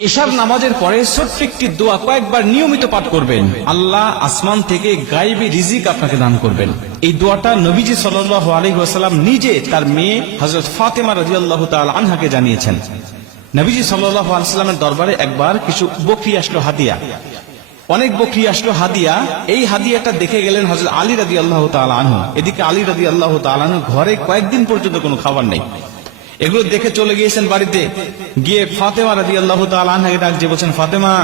এশার নামাজের পরে ছোট্ট একটি দোয়া কয়েকবার নিয়মিত পাঠ করবেন। আল্লাহ আসমান থেকে গাইবি রিজিক আপনাকে দান করবেন। এই দোয়াটা নবীজি সাল্লাহ আলহিহাসাল্লাম নিজে তার মেয়ে হজরত ফাতেমা রাজি আল্লাহ আনহাকে জানিয়েছেন। নবীজি সাল্লাহ আলসালামের দরবারে একবার কিছু বকরি আসলো হাদিয়া। অনেক বকরি আসলো হাদিয়া। এই হাদিয়াটা দেখে গেলেন হজরত আলী রাজি আল্লাহ আনহু। এদিকে আলী রাজি আল্লাহ আনহু ঘরে কয়েকদিন পর্যন্ত কোনো খাবার নেই। এগুলো দেখে চলে গিয়েছেন বাড়িতে। গিয়ে ফাতেমা রাজি আল্লাহ তালাকে ডাক যে বলছেন, ফাতেমা,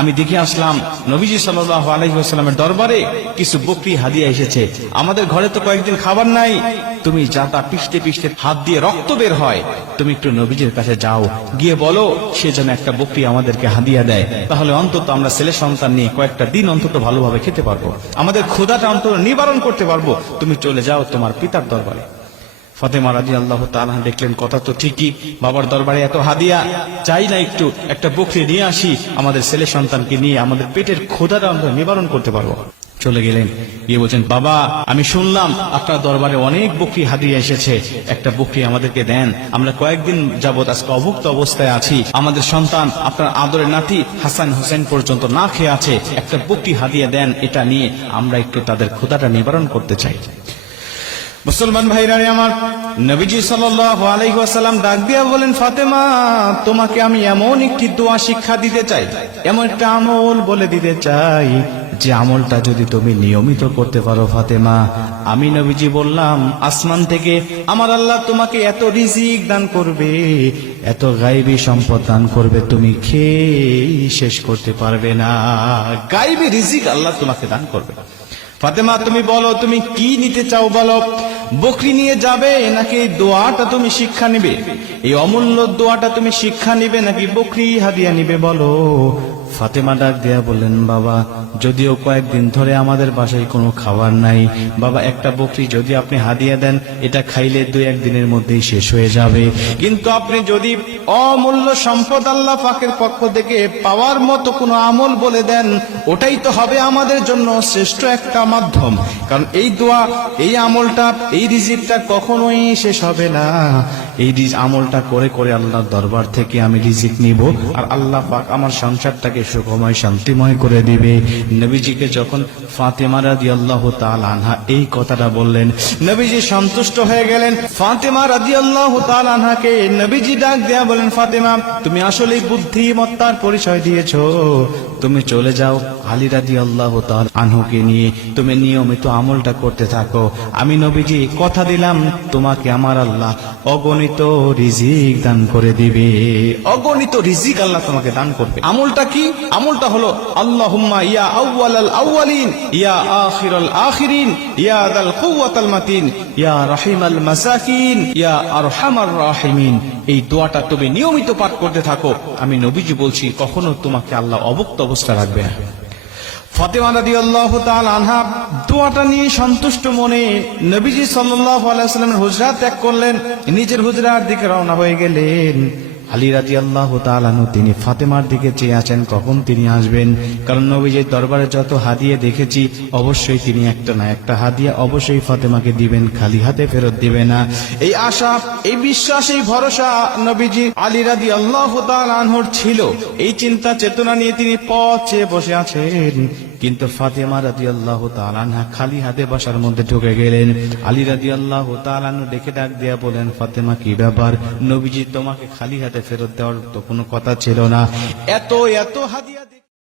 আমি দেখে আসলাম, নবীজি সাল্লাহ আলহিহাস্লামের দরবারে কিছু বকরি হাদিয়া এসেছে। আমাদের ঘরে তো কয়েকদিন খাবার নাই। তুমি যা তা পিষ্টে পিষ্টে হাত দিয়ে রক্ত বের হয়, তুমি একটু নবীজির কাছে যাও। গিয়ে বলো, সে যেন একটা বকরি আমাদেরকে হাদিয়া দেয়। তাহলে অন্তত আমরা ছেলে সন্তান নিয়ে কয়েকটা দিন অন্তত ভালোভাবে খেতে পারব। আমাদের ক্ষুধাটা অন্তত নিবারণ করতে পারব। তুমি চলে যাও তোমার পিতার দরবারে। ফতেমা রাজি আল্লাহ তালা দেখলেন, কথা তো ঠিকই, বাবার দরবারে এত হাদিয়া, চাই না একটু, একটা বকরি নিয়ে আসি, আমাদের ছেলে সন্তানকে নিয়ে আমাদের পেটের ক্ষুধাটা আমরা নিবারণ করতে পারব। চলে গেলেন। গিয়ে বলছেন, বাবা, আমি শুনলাম আপনার দরবারে অনেক বকরি হাদিয়া এসেছে, একটা বকরি আমাদেরকে দেন, আমরা কয়েকদিন যাবৎ আজকে অভুক্ত অবস্থায় আছি, আমাদের সন্তান, আপনার আদরের নাতি হাসান হোসেন পর্যন্ত না খেয়ে আছে, একটা বকরি হাদিয়া দেন, এটা নিয়ে আমরা একটু তাদের ক্ষুধাটা নিবারণ করতে চাই। মুসলমান ভাইরা আমার নবীজি সাল্লাম ডাক দিয়া বলেন, ফাতেমা, তোমাকে আমি এমন একটি দোয়া শিক্ষা দিতে চাই, এমন একটা আমল বলে দিতে চাই, যে আমলটা যদি তুমি নিয়মিত করতে পারো, ফাতেমা। আমি নবীজি বললাম, আসমান থেকে আমার আল্লাহ তোমাকে এত রিজিক দান করবে, এত গাইবী সম্পদ দান করবে, তুমি খেয়ে শেষ করতে পারবে না। গাইবী রিজিক আল্লাহ তোমাকে দান করবে। ফাতেমা, তুমি বলো, তুমি কি নিতে চাও বলো? বকরি নিয়ে যাবে নাকি দোয়াটা তুমি শিক্ষা নিবে? এই অমূল্য দোয়াটা তুমি শিক্ষা নিবে নাকি বকরি হাদিয়া নিবে বলো? ফাতেমা ডাক দিয়া বললেন, বাবা, যদিও কয়েকদিন ধরে আমাদের বাসায় কোনো খাবার নাই, বাবা, একটা বকরি যদি আপনি হাদিয়া দেন, এটা খাইলে দু একদিনের মধ্যেই শেষ হয়ে যাবে। কিন্তু আপনি যদি অমূল্য সম্পদ আল্লাহ পাকের পক্ষ থেকে পাওয়ার মতো কোনো আমল বলে দেন, ওটাই তো হবে আমাদের জন্য শ্রেষ্ঠ একটা মাধ্যম। কারণ এই দোয়া, এই আমলটা, এই রিজিকটা কখনোই শেষ হবে না। এই আমলটা করে করে আল্লাহর দরবার থেকে আমি রিজিক নিব, আর আল্লাহ পাক আমার সংসারটাকে সুখময় শান্তিময় করে দিবে। নবীজিকে যখন ফাতেমা রাদি আল্লাহ তাল আনহা এই কথাটা বললেন, নবীজি সন্তুষ্ট হয়ে গেলেন। ফাতেমা রাদি আল্লাহ আনহাকে নবীজি ডাক দেয়া বলেন ফাতেমা, তুমি আসলে বুদ্ধিমত্তার পরিচয় দিয়েছ। তুমি চলে যাও আলী রাদি আল্লাহ আনহুকে নিয়ে। তুমি নিয়মিত আমলটা করতে থাকো। আমি নবীজি কথা দিলাম, তোমাকে আমার আল্লাহ অগণিত রিজিক দান করে দিবে। অগণিত রিজিক আল্লাহ তোমাকে দান করবে। আমলটা কি? আমলটা হলো আল্লাহ ইয়া আউয়াল আউয়ালিন ইয়া আখিরাল আখিরিন, ইয়া দাল কুওয়াতাল মাতিন, ইয়া রাহিমাল মাসাকিন, ইয়া আরহামার রাহিমিন। এই দোয়াটা তুমি নিয়মিত পাঠ করতে থাকো। আমি নবীজি বলছি, কখনো তোমাকে আল্লাহ অবক্ত অবস্থা রাখবে না। ফাতেমা রাদি আল্লাহ আনহা দোয়াটা নিয়ে সন্তুষ্ট মনে নবীজি সাল্লাহ আলাইস্লামের হুজরা ত্যাগ করলেন। নিজের হুজরার দিকে রওনা হয়ে গেলেন। আলী রাজি আল্লাহ তালানু তিনি ফাতেমার দিকে চেয়ে আছেন, কখন তিনি আসবেন? কারণ নবীজির দরবারে যত হাদিয়ে দেখেছি, অবশ্যই তিনি একটা না একটা হাদিয়া অবশ্যই ফাতেমাকে দিবেন, খালি হাতে ফেরত দিবে না। এই আশা, এই বিশ্বাস, এই ভরসা নবীজি আলী রাদি আল্লাহ তালানহুর ছিল। এই চিন্তা, চেতনা নিয়ে তিনি পথ চেয়ে বসে আছেন। কিন্তু ফাতেমা রাজি আল্লাহ তালানহা খালি হাতে বসার মধ্যে ঢুকে গেলেন। আলী রাজি আল্লাহ তালানু ডেকে ডাক দিয়া বলেন, ফাতেমা, কি ব্যাপার? নবীজি তোমাকে খালি হাতে ফেরত দেওয়ার তো কোনো কথা ছিল না। এত এত হাদিয়া